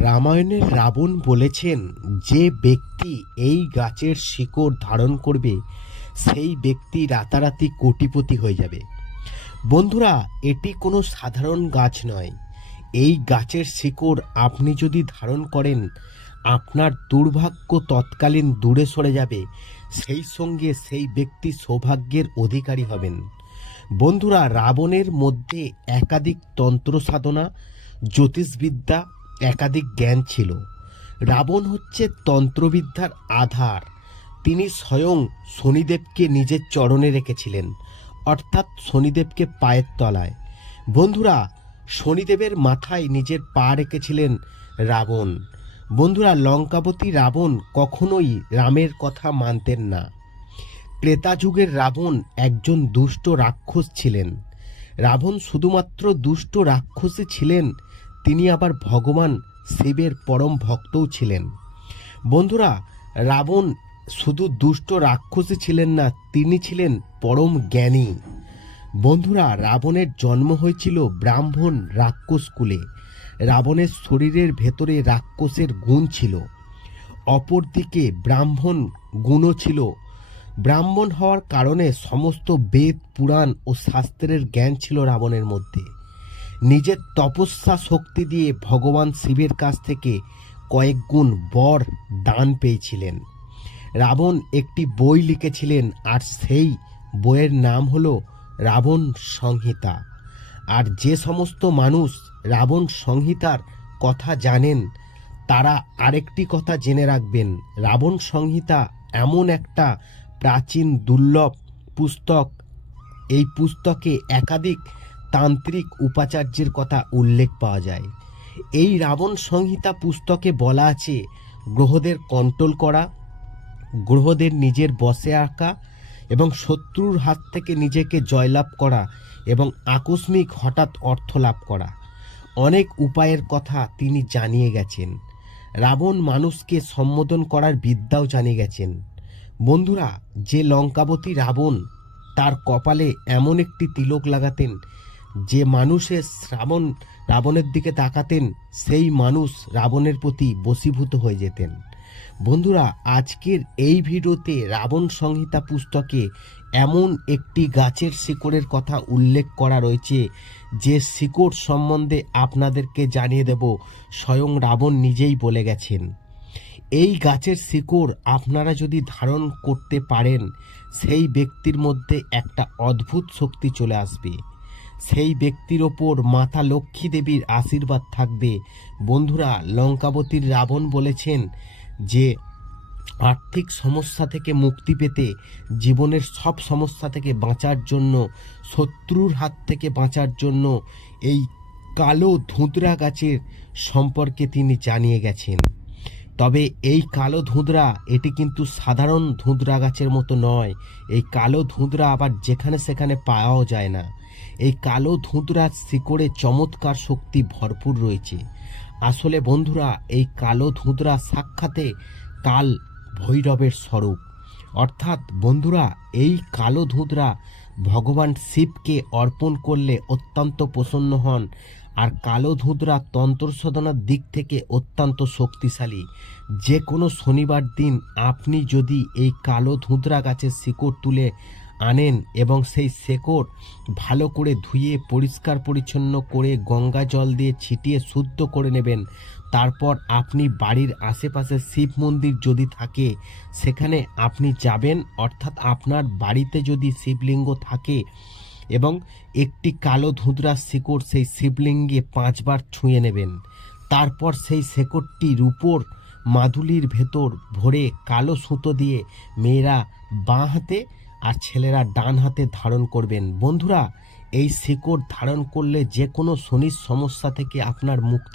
রামায়ণের রাবণ বলেছেন, যে ব্যক্তি এই গাছের শিকড় ধারণ করবে, সেই ব্যক্তি রাতারাতি কোটিপতি হয়ে যাবে। বন্ধুরা, এটি কোনো সাধারণ গাছ নয়। এই গাছের শিকড় আপনি যদি ধারণ করেন, আপনার দুর্ভাগ্য তৎকালীন দূরে সরে যাবে। সেই সঙ্গে সেই ব্যক্তি সৌভাগ্যের অধিকারী হবেন। বন্ধুরা, রাবণের মধ্যে একাধিক তন্ত্র সাধনা জ্যোতিষবিদ্যা একাধিক জ্ঞান ছিল। রাবণ হচ্ছে তন্ত্রবিদ্যার আধার। তিনি স্বয়ং শনিদেবকে নিজের চরণে রেখেছিলেন, অর্থাৎ শনিদেবকে পায়ের তলায়। বন্ধুরা, শনিদেবের মাথায় নিজের পা রেখেছিলেন রাবণ। বন্ধুরা, লঙ্কাবতী রাবণ কখনোই রামের কথা মানতেন না। ত্রেতা যুগের রাবণ একজন দুষ্ট রাক্ষস ছিলেন। রাবণ শুধুমাত্র দুষ্ট রাক্ষসই ছিলেন তিনি আবার ভগবান শিবের পরম ভক্তও ছিলেন। বন্ধুরা, রাবণ শুধু দুষ্ট রাক্ষসই ছিলেন না, তিনি ছিলেন পরম জ্ঞানী। বন্ধুরা, রাবণের জন্ম হয়েছিল ব্রাহ্মণ রাক্ষস কুলে। রাবণের শরীরের ভেতরে রাক্ষসের গুণ ছিল। অপরদিকে ব্রাহ্মণ গুণও ছিল। ব্রাহ্মণ হওয়ার কারণে সমস্ত বেদ, পুরাণ ও শাস্ত্রের জ্ঞান ছিল রাবণের মধ্যে। নিজের তপস্যা শক্তি দিয়ে ভগবান শিবের কাছ থেকে কয়েক গুণ বর দান পেয়েছিলেন। রাবণ একটি বই লিখেছিলেন, আর সেই বইয়ের নাম হলো রাবণ সংহিতা। আর যে সমস্ত মানুষ রাবণ সংহিতার কথা জানেন, তারা আরেকটি কথা জেনে রাখবেন। রাবণ সংহিতা এমন একটা প্রাচীন দুর্লভ পুস্তক। এই পুস্তকে একাধিক তান্ত্রিক উপাচার্যের কথা উল্লেখ পাওয়া যায়। এই রাবণ সংহিতা পুস্তকে বলা আছে, গ্রহদের কন্ট্রোল করা, গ্রহদের নিজের বসে আঁকা এবং শত্রুর হাত থেকে নিজেকে জয়লাভ করা এবং আকস্মিক হঠাৎ অর্থ লাভ করা। অনেক উপায়ের কথা তিনি জানিয়ে গেছেন। রাবণ মানুষকে সম্বোধন করার বিদ্যাও জানিয়ে গেছেন। বন্ধুরা, যে লঙ্কাবতী রাবণ তার কপালে এমন একটি তিলক লাগাতেন যে মানুষের শ্রাবণ রাবণের দিকে তাকাতেন, সেই মানুষ রাবণের প্রতি বশীভূত হয়ে যেতেন। বন্ধুরা, আজকের এই ভিডিওতে রাবণ সংহিতা পুস্তকে এমন একটি গাছের শিকড়ের কথা উল্লেখ করা রয়েছে, যে শিকড় সম্বন্ধে আপনাদেরকে জানিয়ে দেব, স্বয়ং রাবণ নিজেই বলে গেছেন। এই গাছের শিকড় আপনারা যদি ধারণ করতে পারেন, সেই ব্যক্তির মধ্যে একটা অদ্ভুত শক্তি চলে আসবে। সেই ব্যক্তির ওপর মাতা লক্ষ্মী দেবীর আশীর্বাদ থাকবে। বন্ধুরা, লঙ্কাবতীর রাবণ বলেছেন যে, আর্থিক সমস্যা থেকে মুক্তি পেতে জীবনের সব সমস্যা থেকে বাঁচার জন্য, শত্রুর হাত থেকে বাঁচার জন্য এই কালো ধুঁতরা গাছের সম্পর্কে তিনি জানিয়ে গেছেন। তবে এই কালো ধুঁদরা, এটি কিন্তু সাধারণ ধুঁদরা গাছের মতো নয়। এই কালো ধুঁদরা আবার যেখানে সেখানে পাওয়াও যায় না। এই কালো ধুঁদরার শিকড়ে চমৎকার শক্তি ভরপুর রয়েছে। আসলে বন্ধুরা, এই কালো ধুঁদরা সাক্ষাতে কাল ভৈরবের স্বরূপ। অর্থাৎ বন্ধুরা, এই কালো ধুঁদরা ভগবান শিবকে অর্পণ করলে অত্যন্ত প্রসন্ন হন আর কালো ধুঁদরা তন্ত্র সাধনার দিক থেকে অত্যন্ত শক্তিশালী। যে কোনো শনিবার দিন আপনি যদি এই কালো ধুঁদরা গাছের শিকড় তুলে আনেন এবং সেই শেকড় ভালো করে ধুয়ে পরিষ্কার পরিচ্ছন্ন করে গঙ্গা জল দিয়ে ছিটিয়ে শুদ্ধ করে নেবেন। তারপর আপনি বাড়ির আশেপাশে শিব মন্দির যদি থাকে, সেখানে আপনি যাবেন। অর্থাৎ আপনার বাড়িতে যদি শিবলিঙ্গ থাকে এবং একটি কালো ধুঁদরার শিকড় সেই শিবলিঙ্গে পাঁচবার ছুঁয়ে নেবেন। তারপর সেই শেকড়টির উপর মাদুলির ভেতর ভরে কালো সুতো দিয়ে মেয়েরা বাঁ হাতে আর ছেলেরা ডান হাতে ধারণ করবেন। বন্ধুরা, এই শিকড় ধারণ করলে যে কোনো শনির সমস্যা থেকে আপনার মুক্তি